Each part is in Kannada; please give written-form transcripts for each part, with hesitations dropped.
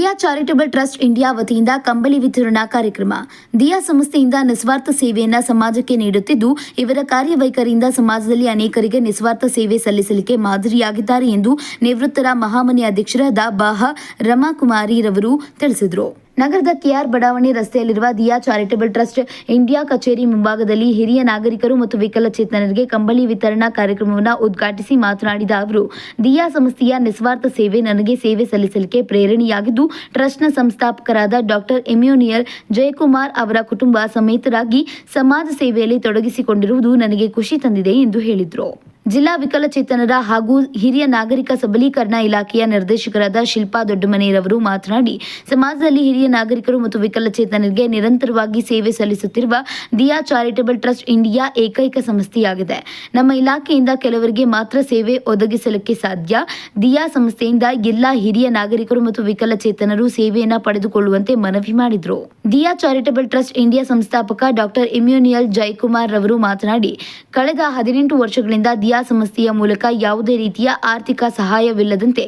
ದಿಯಾ ಚಾರಿಟಬಲ್ ಟ್ರಸ್ಟ್ ಇಂಡಿಯಾ ವತಿಯಿಂದ ಕಂಬಳಿ ವಿತರಣಾ ಕಾರ್ಯಕ್ರಮ. ದಿಯಾ ಸಂಸ್ಥೆಯಿಂದ ನಿಸ್ವಾರ್ಥ ಸೇವೆಯನ್ನ ಸಮಾಜಕ್ಕೆ ನೀಡುತ್ತಿದ್ದು, ಇವರ ಕಾರ್ಯವೈಖರಿಯಿಂದ ಸಮಾಜದಲ್ಲಿ ಅನೇಕರಿಗೆ ನಿಸ್ವಾರ್ಥ ಸೇವೆ ಸಲ್ಲಿಸಲಿಕ್ಕೆ ಮಾದರಿಯಾಗಿದ್ದಾರೆ ಎಂದು ನಿವೃತ್ತರ ಮಹಾಮನೆ ಅಧ್ಯಕ್ಷರಾದ ಬಾಹ ರಮಾಕುಮಾರಿ ರವರು ತಿಳಿಸಿದರು. ನಗರದ ಕೆಆರ್ ಬಡಾವಣೆ ರಸ್ತೆಯಲ್ಲಿರುವ ದಿಯಾ ಚಾರಿಟಬಲ್ ಟ್ರಸ್ಟ್ ಇಂಡಿಯಾ ಕಚೇರಿ ಮುಂಭಾಗದಲ್ಲಿ ಹಿರಿಯ ನಾಗರಿಕರು ಮತ್ತು ವಿಕಲಚೇತನರಿಗೆ ಕಂಬಳಿ ವಿತರಣಾ ಕಾರ್ಯಕ್ರಮವನ್ನು ಉದ್ಘಾಟಿಸಿ ಮಾತನಾಡಿದ ಅವರು, ದಿಯಾ ಸಂಸ್ಥೆಯ ನಿಸ್ವಾರ್ಥ ಸೇವೆ ನನಗೆ ಸೇವೆ ಸಲ್ಲಿಸಲಿಕ್ಕೆ ಪ್ರೇರಣೆಯಾಗಿದ್ದು, ಟ್ರಸ್ಟ್ನ ಸಂಸ್ಥಾಪಕರಾದ ಡಾಕ್ಟರ್ ಇಮ್ಯಾನ್ಯುಯಲ್ ಜಯಕುಮಾರ್ ಅವರ ಕುಟುಂಬ ಸಮೇತರಾಗಿ ಸಮಾಜ ಸೇವೆಯಲ್ಲಿ ತೊಡಗಿಸಿಕೊಂಡಿರುವುದು ನನಗೆ ಖುಷಿ ತಂದಿದೆ ಎಂದು ಹೇಳಿದರು. ಜಿಲ್ಲಾ ವಿಕಲಚೇತನರ ಹಾಗೂ ಹಿರಿಯ ನಾಗರಿಕ ಸಬಲೀಕರಣ ಇಲಾಖೆಯ ನಿರ್ದೇಶಕರಾದ ಶಿಲ್ಪಾ ದೊಡ್ಡಮನೆರವರು ಮಾತನಾಡಿ, ಸಮಾಜದಲ್ಲಿ ಹಿರಿಯ ನಾಗರಿಕರು ಮತ್ತು ವಿಕಲಚೇತನರಿಗೆ ನಿರಂತರವಾಗಿ ಸೇವೆ ಸಲ್ಲಿಸುತ್ತಿರುವ ದಿಯಾ ಚಾರಿಟಬಲ್ ಟ್ರಸ್ಟ್ ಇಂಡಿಯಾ ಏಕೈಕ ಸಂಸ್ಥೆಯಾಗಿದೆ. ನಮ್ಮ ಇಲಾಖೆಯಿಂದ ಕೆಲವರಿಗೆ ಮಾತ್ರ ಸೇವೆ ಒದಗಿಸಲಿಕ್ಕೆ ಸಾಧ್ಯ. ದಿಯಾ ಸಂಸ್ಥೆಯಿಂದ ಎಲ್ಲಾ ಹಿರಿಯ ನಾಗರಿಕರು ಮತ್ತು ವಿಕಲಚೇತನರು ಸೇವೆಯನ್ನು ಪಡೆದುಕೊಳ್ಳುವಂತೆ ಮನವಿ ಮಾಡಿದರು. ದಿಯಾ ಚಾರಿಟಬಲ್ ಟ್ರಸ್ಟ್ ಇಂಡಿಯಾ ಸಂಸ್ಥಾಪಕ ಡಾಕ್ಟರ್ ಇಮ್ಯಾನ್ಯುಯಲ್ ಜಯಕುಮಾರ್ ರವರು ಮಾತನಾಡಿ, ಕಳೆದ 18 ವರ್ಷಗಳಿಂದ ದಿಯಾ ಸಂಸ್ಥೆಯ ಮೂಲಕ ಯಾವುದೇ ರೀತಿಯ ಆರ್ಥಿಕ ಸಹಾಯವಿಲ್ಲದಂತೆ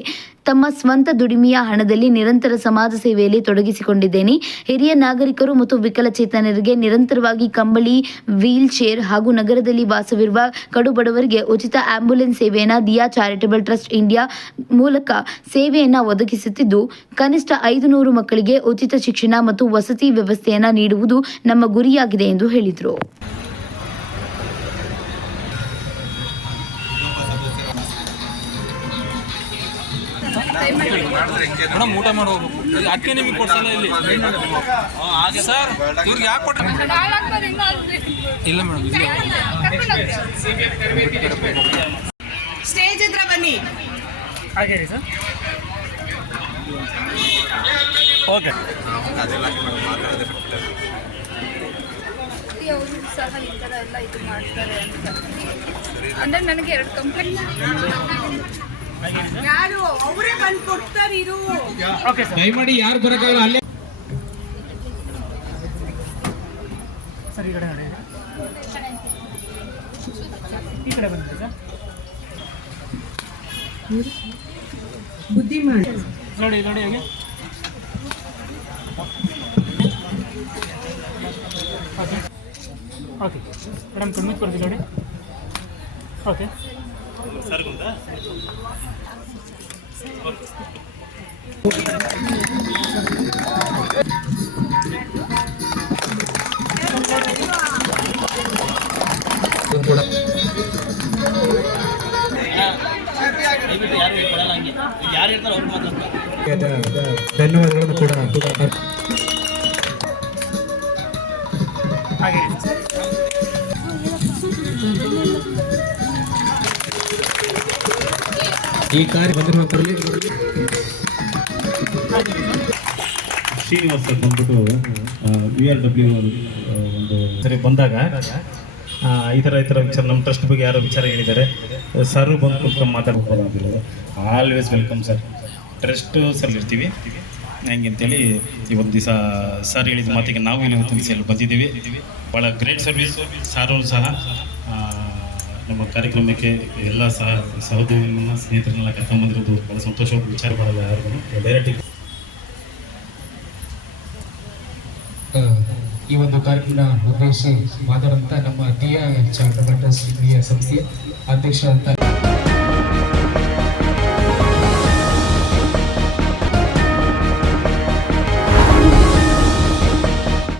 ತಮ್ಮ ಸ್ವಂತ ದುಡಿಮೆಯ ಹಣದಲ್ಲಿ ನಿರಂತರ ಸಮಾಜ ಸೇವೆಯಲ್ಲಿ ತೊಡಗಿಸಿಕೊಂಡಿದ್ದೇನೆ. ಹಿರಿಯ ನಾಗರಿಕರು ಮತ್ತು ವಿಕಲಚೇತನರಿಗೆ ನಿರಂತರವಾಗಿ ಕಂಬಳಿ, ವೀಲ್ ಚೇರ್ ಹಾಗೂ ನಗರದಲ್ಲಿ ವಾಸವಿರುವ ಕಡುಬಡವರಿಗೆ ಉಚಿತ ಆಂಬ್ಯುಲೆನ್ಸ್ ಸೇವೆಯನ್ನು ದಿಯಾ ಚಾರಿಟಬಲ್ ಟ್ರಸ್ಟ್ ಇಂಡಿಯಾ ಮೂಲಕ ಸೇವೆಯನ್ನು ಒದಗಿಸುತ್ತಿದ್ದು, ಕನಿಷ್ಠ 500 ಮಕ್ಕಳಿಗೆ ಉಚಿತ ಶಿಕ್ಷಣ ಮತ್ತು ವಸತಿ ವ್ಯವಸ್ಥೆಯನ್ನು ನೀಡುವುದು ನಮ್ಮ ಗುರಿಯಾಗಿದೆ ಎಂದು ಹೇಳಿದರು. ಮೇಡಮ್ ಊಟ ಮಾಡಿ ಹೋಗ್ಬೇಕು. ಅದಕ್ಕೆ ನಿಮಗೆ ಕೊಡ್ಸಲ್ಲ ಇಲ್ಲಿ ಸರ್. ಇವ್ರಿಗೆ ಯಾಕೆ ಕೊಟ್ಟರೆ ಇಲ್ಲ ಮೇಡಮ್, ಸ್ಟೇಜ್ ಹತ್ರ ಬನ್ನಿ. ಹಾಗೆ ಸರ್. ಓಕೆ. ಅವರು ಸಹ ಈ ಥರ ಎಲ್ಲ ಇದು ಮಾಡ್ತಾರೆ ಅಂತ ಅಂದರೆ ನನಗೆ 2 ಕಂಪ್ಲೇಂಟ್ ಯಾರು ಅವರೇ ಬಂದು ಕೊಡ್ತಾರೆ. ಇರು ಓಕೆ ಸರ್. ದಯಮಾಡಿ ಯಾರು ಬರಕಾಗಲ್ಲ ಅಲ್ಲೇ ಸರ್. ಈ ಕಡೆ ನೋಡಿ, ಈ ಕಡೆ ಬಂದಿದೆ ಸರ್. ಬುದ್ಧಿ ಮಾಡಿ ನೋಡಿ ನೋಡಿ ಹೇಗೆ. ಓಕೆ ಓಕೆ ಮೇಡಮ್ ಕಣ್ಣು ಕೊಡ್ತೀವಿ ನೋಡಿ. ಓಕೆ ಸರ್ ಗುಂದ ಧನ್ಯವಾದಗಳನ್ನು ಕೂಡ ಹಾಗೆ. ಈ ಕಾರ್ಯ ಬಂದಿರುವಂತರಲ್ಲಿ ಶ್ರೀನಿವಾಸ್ ಸರ್ ಬಂದ್ಬಿಟ್ಟು VRW ಒಂದು ಸರಿ ಬಂದಾಗ ಈ ಥರ ವಿಚಾರ ನಮ್ಮ ಟ್ರಸ್ಟ್ ಬಗ್ಗೆ ಯಾರೋ ವಿಚಾರ ಹೇಳಿದ್ದಾರೆ. ಸರ್ ಬಂದು ಕುತ್ಕೊಂಡು ಮಾತಾಡ್ಬೋದು. Always welcome sir. Trust sir ಇರ್ತೀವಿ ಹೆಂಗೆ ಅಂತೇಳಿ ಈ ಒಂದು ದಿವಸ ಸರ್ ಹೇಳಿದ ಮಾತಿಗೆ ನಾವು ಇಲ್ಲಿ ಒಂದು ದಿವಸ ಬಂದಿದ್ದೀವಿ. ಭಾಳ ಗ್ರೇಟ್ ಸರ್ವಿಸು ಸಾರು ಸಹ ನಮ್ಮ ಕಾರ್ಯಕ್ರಮಕ್ಕೆ ಎಲ್ಲ ಸಹೋದರರನ್ನ ಸ್ನೇಹಿತರನ್ನೆಲ್ಲ ಕರ್ಕೊಂಡ್ಬಂದಿರೋದು ಭಾಳ ಸಂತೋಷವಾದ ವಿಚಾರ. ಮಾಡಲ್ಲ ಯಾರಿಗೂ ಡೈರೆಕ್ಟ್ ಈ ಒಂದು ಕಾರ್ಯಕ್ರಮ ಉದ್ದೇಶಿಸಿ ಮಾತಾಡುವಂಥ ನಮ್ಮ ದಿಯಾ ಚಾರಿಟಬಲ್ ಟ್ರಸ್ಟ್ ಇಂಡಿಯಾ ಸಂಸ್ಥೆಯ ಅಧ್ಯಕ್ಷರಾದಂಥ